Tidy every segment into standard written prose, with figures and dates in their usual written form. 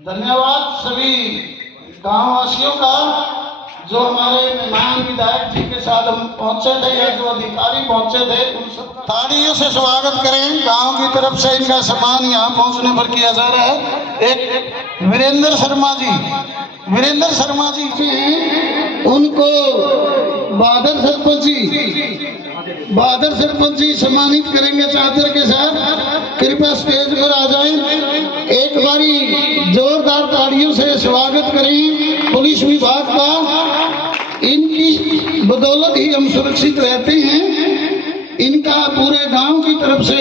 धन्यवाद सभी गांव वासियों का जो हमारे मेहमान विधायक जी के साथ हम पहुंचे थे या जो अधिकारी पहुंचे थे उन सब तालियों से स्वागत करें। गांव की तरफ से इनका सम्मान यहाँ पहुंचने पर किया जा रहा है। एक वीरेंद्र शर्मा जी हैं, उनको बहादुर सरपंच जी सम्मानित करेंगे चादर के साथ। कृपया स्टेज पर आ जाएं। एक बारी जोरदार तालियों से स्वागत करें पुलिस विभाग का। इनकी बदौलत ही हम सुरक्षित रहते हैं। इनका पूरे गांव की तरफ से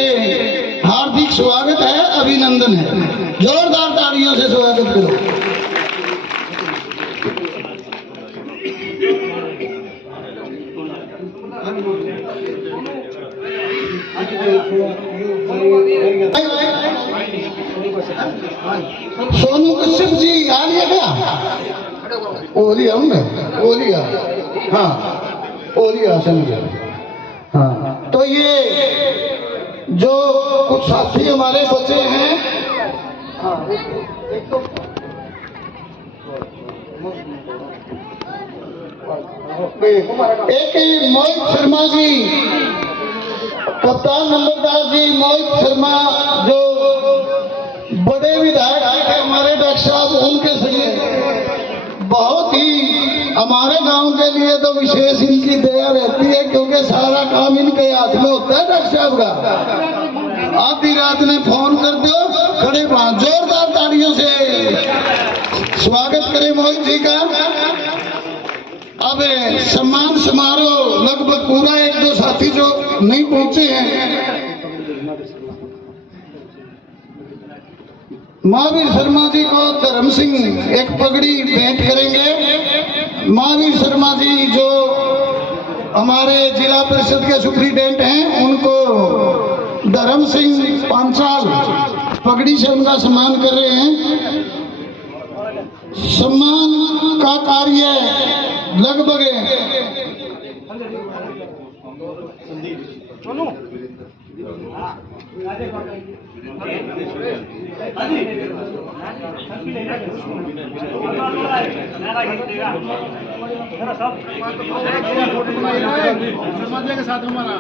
हार्दिक स्वागत है, अभिनंदन है। जोरदार तालियों से स्वागत करो। सोनू कश्यप जी आ लिया क्या? ओलिया ओलिया, हाँ ओलिया समझ। हाँ, तो ये जो कुछ साथी हमारे बचे हैं, एक मोहित शर्मा जी, कप्तान नंबरदार जी मोहित शर्मा, जो बड़े विधायक थे हमारे डॉक्टर साहब, उनके सही बहुत ही हमारे गांव के लिए तो विशेष इनकी दया रहती है, क्योंकि सारा काम इनके हाथ में होता है। डॉक्टर साहब का आधी रात में फोन कर दो, खड़े वहां। जोरदार तालियों से स्वागत करें मोहित जी का। अब सम्मान समारोह लगभग पूरा, एक दो साथी जो नहीं पहुंचे हैं। महावीर शर्मा जी को धर्म सिंह एक पगड़ी भेंट करेंगे। महावीर शर्मा जी जो हमारे जिला परिषद के सुप्रीटेंडेंट हैं, उनको धर्म सिंह पांचाल पगड़ी से उनका सम्मान कर रहे हैं। सम्मान का कार्य लगभग के साथ हमारा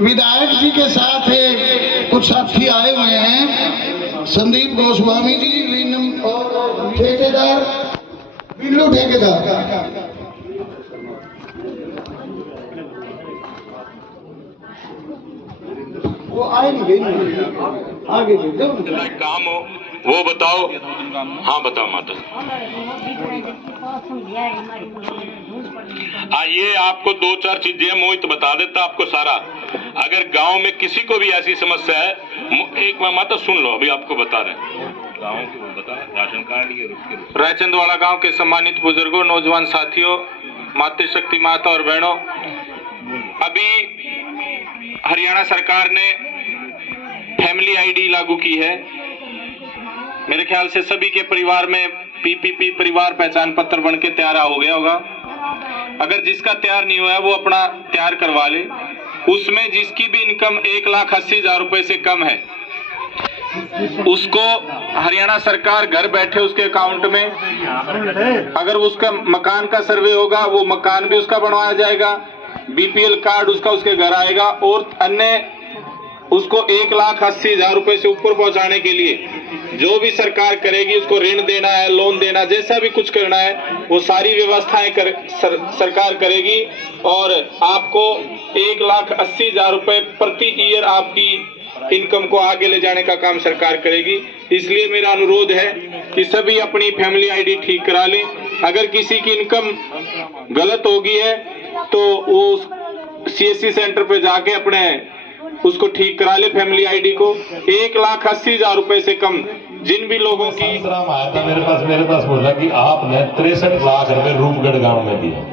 विधायक जी के साथ कुछ साथी आए हुए हैं। संदीप गोस्वामी जी और ठेकेदार बिल्लू ठेकेदार। वो आए नहीं, आगे काम हो वो बताओ। हाँ बताओ माता। हाँ, ये आपको दो चार चीजें मोहित बता देता आपको सारा। अगर गांव में किसी को भी ऐसी समस्या है, एक बार माता सुन लो, अभी आपको बता रहे हैं। गाँव की वो बता, राशन कार्ड रायचंदवाड़ा गांव के सम्मानित बुजुर्गों, नौजवान साथियों, मातृशक्ति माता और बहनों, अभी हरियाणा सरकार ने फैमिली आईडी लागू की है। मेरे ख्याल से सभी के परिवार में पीपीपी परिवार पहचान पत्र बन के तैयार हो गया होगा। अगर जिसका तैयार नहीं हुआ है वो अपना तैयार करवा ले। उसमें जिसकी भी इनकम 1,80,000 रुपए से कम है, उसको हरियाणा सरकार घर बैठे उसके अकाउंट में, अगर उसका मकान का सर्वे होगा वो मकान भी उसका बनवाया जाएगा, बीपीएल कार्ड उसका उसके घर आएगा, और अन्य उसको 1,80,000 रुपए से ऊपर पहुंचाने के लिए जो भी सरकार करेगी, उसको ऋण देना है, लोन देना, जैसा भी कुछ करना है, वो सारी व्यवस्थाएं सरकार करेगी। और आपको 1,80,000 रुपए प्रति ईयर आपकी इनकम को आगे ले जाने का काम सरकार करेगी। इसलिए मेरा अनुरोध है कि सभी अपनी फैमिली आईडी ठीक करा लें। अगर किसी की इनकम गलत होगी है तो वो सीएससी सेंटर पे जाके अपने उसको ठीक करा ले फैमिली आईडी को। 1,80,000 रुपए से कम जिन भी लोगों की राम आया था मेरे पास बोला कि आपने 63 लाख रुपए रूपगढ़ गांव में दिए।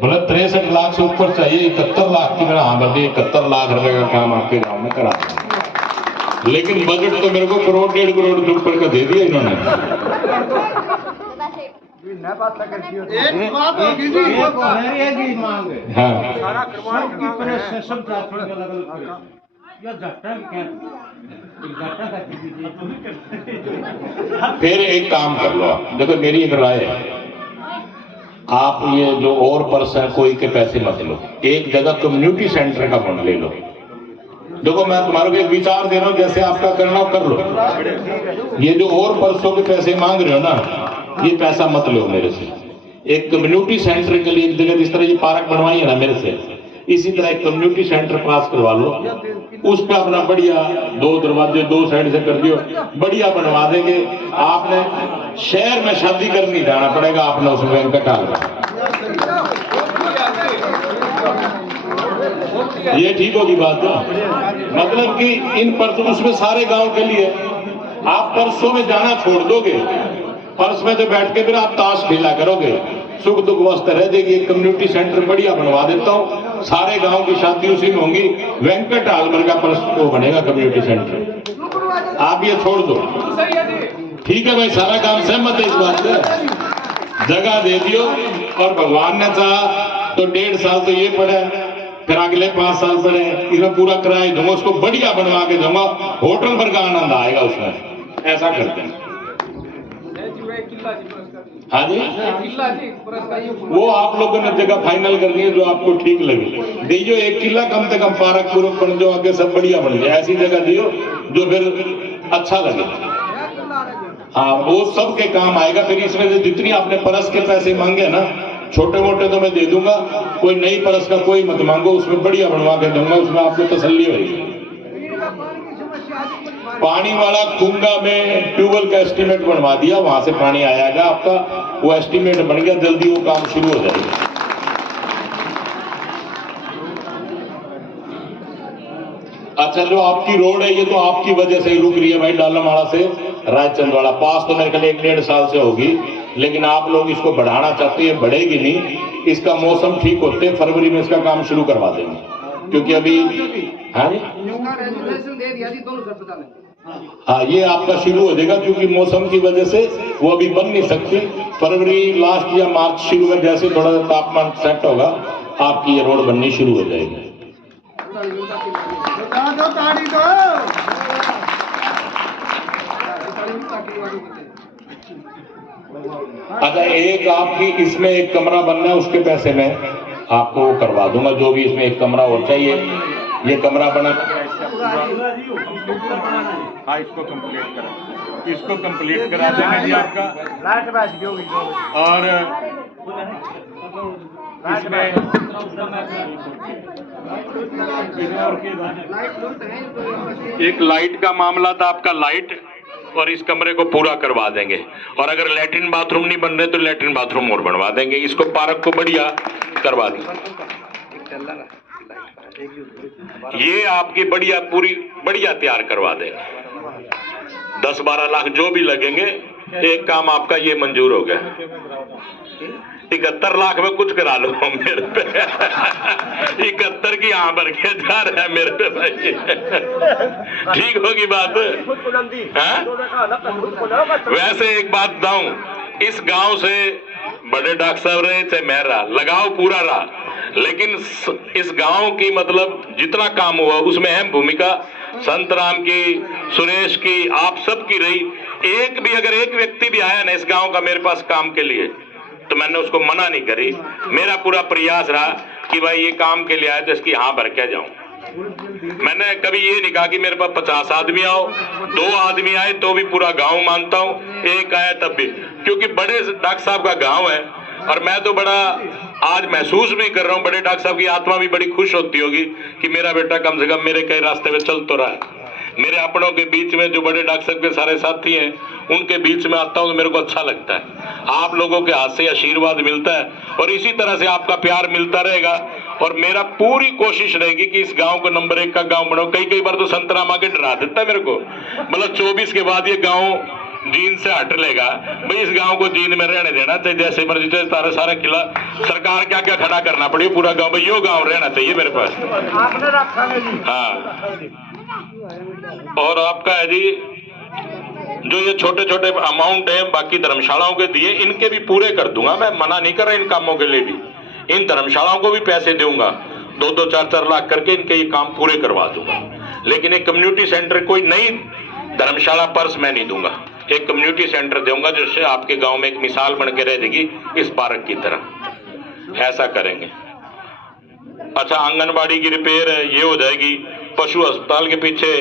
बोला 63 लाख से ऊपर चाहिए, 71 लाख की। मेरा हाँ बोलती 71 लाख रुपए का काम आपके गांव में करा, लेकिन बजट तो मेरे को 1 1.5 करोड़ से ऊपर का दे दिया इन्होंने। एक बात होगी जी, हाँ फिर एक काम कर लो आप, देखो मेरी एक राय है, आप ये जो और पर्स है कोई के पैसे मत लो, एक जगह कम्युनिटी सेंटर का फंड ले लो। देखो मैं तुम्हारे को एक विचार दे रहा हूं, जैसे आपका करना हो कर लो। ये जो और पर्सों के पैसे मांग रहे हो ना, ये पैसा मत लो मेरे से। एक कम्युनिटी सेंटर के लिए एक जगह जिस तरह ये पार्क बनवाई है ना मेरे से, इसी तरह एक कम्युनिटी सेंटर पास करवा लो, उस पर अपना बढ़िया 2 दरवाजे 2 साइड से कर दियो, बढ़िया बनवा देंगे। आपने शहर में शादी कर नहीं जाना पड़ेगा, आपने उसमें वेंकट हाल में। ये ठीक होगी बात है, मतलब कि इन परसों उसमें सारे गांव के लिए आप परसों में जाना छोड़ दोगे, पर्स में तो बैठ के फिर आप ताश खेला करोगे, सुख दुख वास्ते रह देगी। एक कम्युनिटी सेंटर बढ़िया बनवा देता हूँ, सारे गांव की शादी उसी में होंगी, वेंकट हालमर का पर्स वो बनेगा कम्युनिटी सेंटर। आप ये छोड़ दो, ठीक है भाई, सारा काम सहमत है इस बात से, जगह दे दियो। और भगवान ने चाहा तो 1.5 साल तो ये पड़े, फिर अगले 5 साल पड़े, इसमें पूरा किराया दूंगा, उसको बढ़िया बनवा के दूंगा, होटल पर का आनंद आएगा उसमें। ऐसा करते हैं। हाँ जी, वो आप लोगों ने जगह फाइनल करनी है जो आपको ठीक लगे। दियो 1 किला, कम से कम पार्क पूरक बन जाओ, आगे सब बढ़िया बन जाए, ऐसी जगह दियो जो फिर अच्छा लगे। हाँ, वो सबके काम आएगा। फिर इसमें से जितनी आपने परस के पैसे मांगे ना, छोटे मोटे तो मैं दे दूंगा, कोई नई परस का कोई मत मांगो, उसमें बढ़िया बनवा के दूंगा, उसमें आपको तसल्ली होगी। पानी वाला खुंगा में ट्यूबवेल का एस्टीमेट बनवा दिया, वहां से पानी आएगा आपका, वो एस्टीमेट बन गया, जल्दी वो काम शुरू हो जाएगा। अच्छा, जो आपकी रोड है ये तो आपकी वजह से ही रुक रही है भाई, डालमवाड़ा से रायचंद वाला पास तो मेरे ख्याल 1-1.5 साल से होगी, लेकिन आप लोग इसको बढ़ाना चाहते हैं, बढ़ेगी नहीं। इसका मौसम ठीक होते फरवरी में इसका काम शुरू करवा देंगे, क्योंकि अभी हाँ ये आपका शुरू हो जाएगा, क्योंकि मौसम की वजह से वो अभी बन नहीं सकती। फरवरी लास्ट या मार्च शुरू में जैसे थोड़ा तापमान सेट होगा, आपकी ये रोड बननी शुरू हो जाएगी। अच्छा, एक आपकी इसमें एक कमरा बनना है, उसके पैसे में आपको वो करवा दूंगा, जो भी इसमें एक कमरा और चाहिए। ये कमरा बना, हाँ इसको कंप्लीट करा देंगे जी आपका। और इसमें एक लाइट का मामला था आपका, लाइट और इस कमरे को पूरा करवा देंगे। और अगर लैट्रिन बाथरूम नहीं बन रहे तो लैट्रिन बाथरूम और बनवा देंगे। इसको पार्क को बढ़िया करवा देंगे, ये आपकी बढ़िया पूरी बढ़िया तैयार करवा देंगे। 10-12 लाख जो भी लगेंगे, एक काम आपका ये मंजूर हो गया। 71 लाख में कुछ करा लो मेरे पे। 71 की यहाँ भर के जा रहा है मेरे पे भाई। ठीक होगी बात? वैसे एक बात बताऊं, इस गांव से बड़े डॉक्टर साहब रहे चाहे मैं रहा, लगाव पूरा रहा, लेकिन इस गांव की मतलब जितना काम हुआ उसमें अहम भूमिका संत राम की, सुरेश की, आप सबकी रही। एक भी अगर एक व्यक्ति भी आया ना इस गांव का मेरे पास काम के लिए, तो मैंने उसको मना नहीं करी। मेरा पूरा प्रयास रहा कि भाई ये काम के लिए आया तो इसकी हाँ भर के जाऊं। मैंने कभी ये नहीं कहा कि मेरे पास 50 आदमी आओ, 2 आदमी आए तो भी पूरा गांव मानता हूं, एक आया तब भी, क्योंकि बड़े डॉक्टर साहब का गांव है। और मैं तो बड़ा आज महसूस भी कर रहा हूं, बड़े डॉक्टर साहब की आत्मा भी बड़ी खुश होती होगी कि मेरा बेटा कम से कम मेरे कई रास्ते में चल तो रहा है। मेरे अपनों के बीच में जो बड़े डॉक्टर साहब के सारे साथी हैं उनके बीच में आता हूं तो मेरे को अच्छा लगता है। आप लोगों के हाथ से आशीर्वाद मिलता है और इसी तरह से आपका प्यार मिलता रहेगा। और मेरा पूरी कोशिश रहेगी कि इस गांव को नंबर 1 का गांव बनाओ। कई बार तो संतरा माँ के डरा देता है मेरे को, मतलब 24 के बाद ये गांव जींद से हट लेगा। भाई इस गांव को जींद में रहने देना चाहिए, जैसे मर्जी चाहे सारा किला सरकार क्या क्या खड़ा करना पड़े, पूरा गांव भाई यो गांव रहना चाहिए मेरे पास। आपने रखा है जी। हाँ, और आपका है जी जो ये छोटे छोटे अमाउंट है बाकी धर्मशालाओं के दिए, इनके भी पूरे कर दूंगा। मैं मना नहीं कर रहा इन कामों के लिए भी, इन धर्मशालाओं को भी पैसे दूंगा, 2-2, 4-4 लाख करके इनके ये काम पूरे करवा दूंगा। लेकिन एक कम्युनिटी सेंटर, कोई नई धर्मशाला पर्स मैं नहीं दूंगा, एक कम्युनिटी सेंटर दूंगा जिससे आपके गांव में एक मिसाल बन के रह जाएगी इस पार्क की तरह। ऐसा करेंगे। अच्छा, आंगनबाड़ी की रिपेयर है, ये हो जाएगी। पशु अस्पताल के पीछे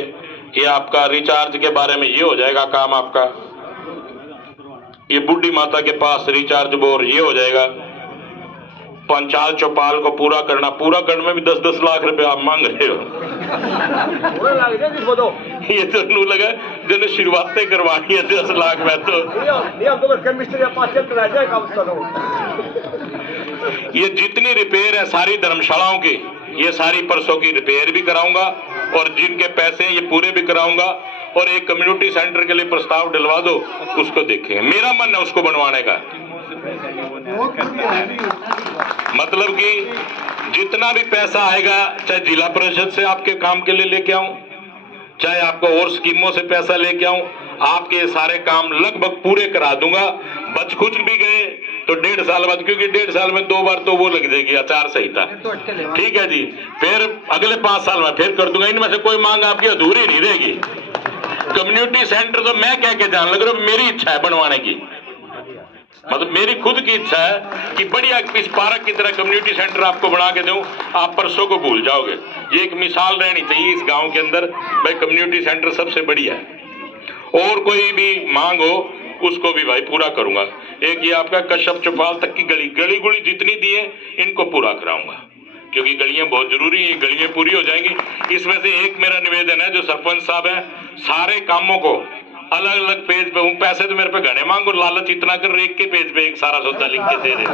ये आपका रिचार्ज के बारे में ये हो जाएगा काम आपका। ये बुढ़ी माता के पास रिचार्ज बोर ये हो जाएगा। पंचाल चौपाल को पूरा करने में भी 10-10 लाख रुपए आप मांग रहे हो। ये तो नू लगा जिन्हें शुरुआतें करवानी है 10 लाख में तो ये जितनी रिपेयर है सारी धर्मशालाओं की, ये सारी परसों की रिपेयर भी कराऊंगा और जिनके पैसे हैं ये पूरे भी कराऊंगा। और एक कम्युनिटी सेंटर के लिए प्रस्ताव डलवा दो, उसको देखें। मेरा मन है उसको बनवाने का, मतलब कि जितना भी पैसा आएगा, चाहे जिला परिषद से आपके काम के लिए लेके आऊं, चाहे आपको और स्कीमों से पैसा लेके आऊं, आपके ये सारे काम लगभग पूरे करा दूंगा। बच कुछ भी गए तो 1.5 साल बाद, क्योंकि 1.5 साल में 2 बार तो वो लग जाएगी आचार संहिता, ठीक है जी। फिर अगले 5 साल में फिर कर दूंगा। इनमें से कोई मांग आपकी अधूरी नहीं रहेगी। कम्युनिटी सेंटर तो मैं कह के जान लग रहा हूं, मेरी इच्छा है बनवाने की, मतलब मेरी खुद की इच्छा है कि बढ़िया इस पार्क की तरह कम्युनिटी सेंटर आपको बना के दूं। आप परसों को भूल जाओगे। ये एक मिसाल रहनी चाहिए इस गांव के अंदर, भाई कम्युनिटी सेंटर सबसे बढ़िया है। और कोई भी मांग हो उसको भी भाई पूरा करूंगा। एक ये आपका कश्यप चौपाल तक की गली गुली जितनी दी है इनको पूरा कराऊंगा, क्योंकि गलियां बहुत जरूरी है, गलियां पूरी हो जाएंगी। इसमें से एक मेरा निवेदन है, जो सरपंच साहब है, सारे कामों को अलग अलग पेज पे हूँ। पैसे तो मेरे पे घने मांगो, लालच इतना कर रहे, एक के पेज पे एक सारा सौदा लिख के दे रहे।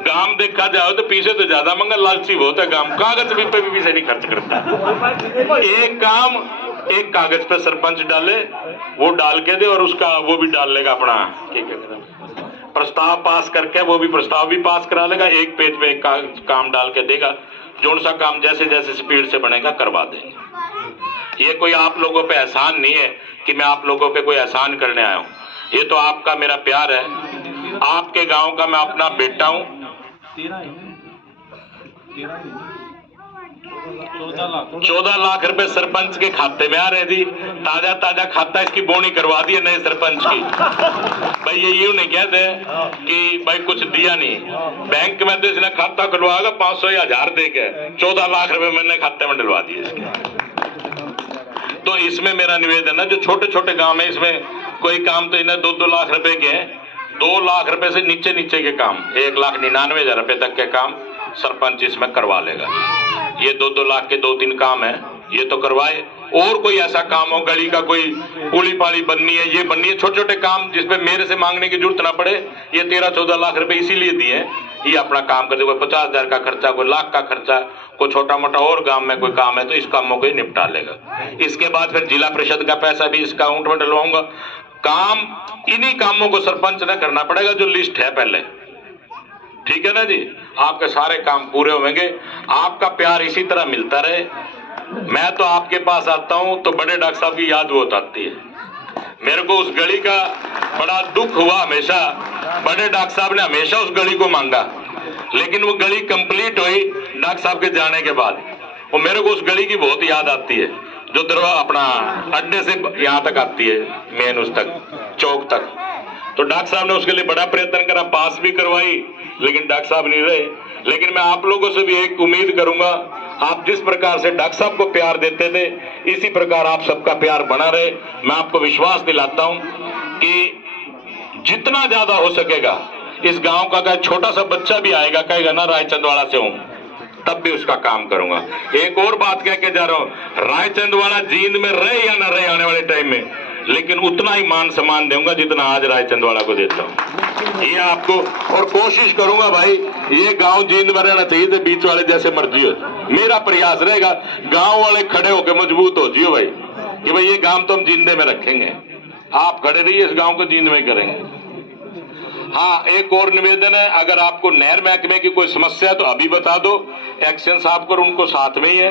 काम देखा जाओ तो पीछे तो ज्यादा मंगा, लालची बहुत है काम, कागज पे भी पीछे नहीं खर्च करता। एक काम एक कागज पे सरपंच डाले, वो डाल के दे, और उसका वो भी डाल लेगा अपना प्रस्ताव पास करके, वो भी प्रस्ताव भी पास करा लेगा। एक पेज पे एक काम डाल के देगा, जो सा काम जैसे जैसे स्पीड से बनेगा करवा देंगे। ये कोई आप लोगों पे एहसान नहीं है कि मैं आप लोगों पे कोई एहसान करने आया हूँ, ये तो आपका मेरा प्यार है। आपके गांव का मैं अपना बेटा हूँ। 14 लाख रुपए सरपंच के खाते में आ रहे जी। ताजा ताजा खाता इसकी बोनी करवा दी है नए सरपंच की। भाई ये यूं नहीं कहते कि भाई कुछ दिया नहीं, बैंक में तो इसने खाता खुलवाएगा 500 या 1000 दे के 14 लाख रुपए मैंने खाते में डलवा दिए इसके। तो इसमें मेरा निवेदन है, जो छोटे छोटे काम है इसमें कोई काम तो इन्हें 2-2 लाख रुपए के हैं, 2 लाख रुपए से नीचे नीचे के काम, 1,99,000 रुपए तक के काम सरपंच इसमें करवा लेगा। ये 2-2 लाख के 2-3 काम है, ये तो करवाए। और कोई ऐसा काम हो, गली का कोई पुली पाली बननी है, ये बननी है, छोटे छोटे काम जिसपे मेरे से मांगने की जरूरत ना पड़े, ये 13-14 लाख रुपए इसीलिए दिए हैं। ये अपना काम करते, कोई 50,000 का खर्चा, कोई लाख का खर्चा, कोई छोटा मोटा और गांव में कोई काम है तो इस कामों को ही निपटा लेगा। इसके बाद फिर जिला परिषद का पैसा भी इस अकाउंट में डलवाऊंगा। काम इन्हीं कामों को सरपंच ने करना पड़ेगा जो लिस्ट है पहले, ठीक है ना जी। आपके सारे काम पूरे होंगे, आपका प्यार इसी तरह मिलता रहे। मैं तो आपके पास आता हूं तो बड़े डॉक्टर साहब की याद बहुत आती है। मेरे को उस गली का बड़ा दुख हुआ हमेशा, बड़े डॉक्टर साहब ने हमेशा उस गली को मांगा, लेकिन वो गली कंप्लीट हुई डॉक्टर साहब के जाने के बाद। और मेरे को उस गली की बहुत याद आती है, जो दरवाजा अपना अड्डे से यहाँ तक आती है, मेन उस तक चौक तक। तो डॉक्टर साहब ने उसके लिए बड़ा प्रयत्न करा, पास भी करवाई, लेकिन डॉक्टर साहब नहीं रहे। लेकिन मैं आप लोगों से भी एक उम्मीद करूंगा, आप जिस प्रकार से डॉक्टर साहब को प्यार देते थे इसी प्रकार आप सबका प्यार बना रहे। मैं आपको विश्वास दिलाता हूं कि जितना ज्यादा हो सकेगा इस गांव का छोटा सा बच्चा भी आएगा, कहेगा ना रायचंदवाड़ा से हूं, तब भी उसका काम करूंगा। एक और बात कह के जा रहा हूं, रायचंद वाला जींद में रहे या ना रहे आने वाले टाइम में, लेकिन उतना ही मान सम्मान दूंगा जितना आज रायचंद वाला को देता हूं। ये आपको, और कोशिश करूंगा भाई ये गांव जींद में रहना चाहिए, तो बीच वाले जैसे मर्जी हो। मेरा प्रयास रहेगा गांव वाले खड़े होकर मजबूत हो जियो भाई, कि भाई ये गांव तो हम जिंदे में रखेंगे, आप खड़े रहिए, इस गांव को जींद में करेंगे। हाँ, एक और निवेदन है, अगर आपको नहर महकमे की कोई समस्या है तो अभी बता दो, एक्शन साहब कर उनको साथ में ही है,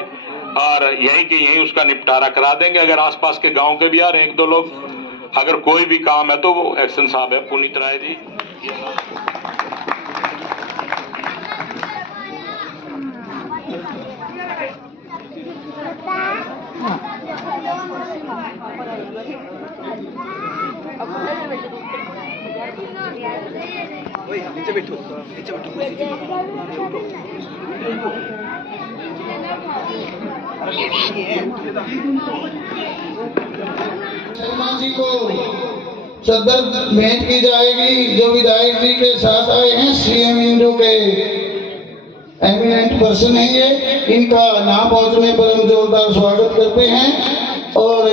और यही कि यही उसका निपटारा करा देंगे। अगर आसपास के गांव के भी आ रहे हैं 1-2 लोग, अगर कोई भी काम है तो वो एक्शन साहब है पुनीत राय जी। शर्मा जी को सदर भेंट की जाएगी, जो विधायक जी के साथ आए हैं, सीएम इंडो के एमिनेंट पर्सन है ये, इनका ना पहुंचने पर हम जोरदार स्वागत करते हैं। और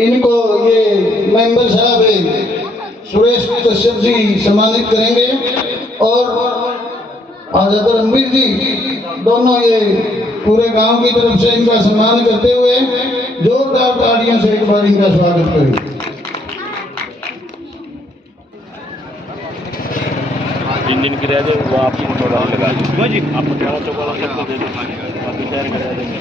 इनको ये मेंबर साहब सुरेश कश्यप जी सम्मानित करेंगे, और आजाद रणवीर जी, दोनों ये पूरे गांव की तरफ से इनका सम्मान करते हुए जोरदार तालियों से एक बार इनका स्वागत करें। जिन की रह जाए वो आप लगा जी, आपको थोड़ा चौका सबको दे दो, बाकी तैयार करा देंगे।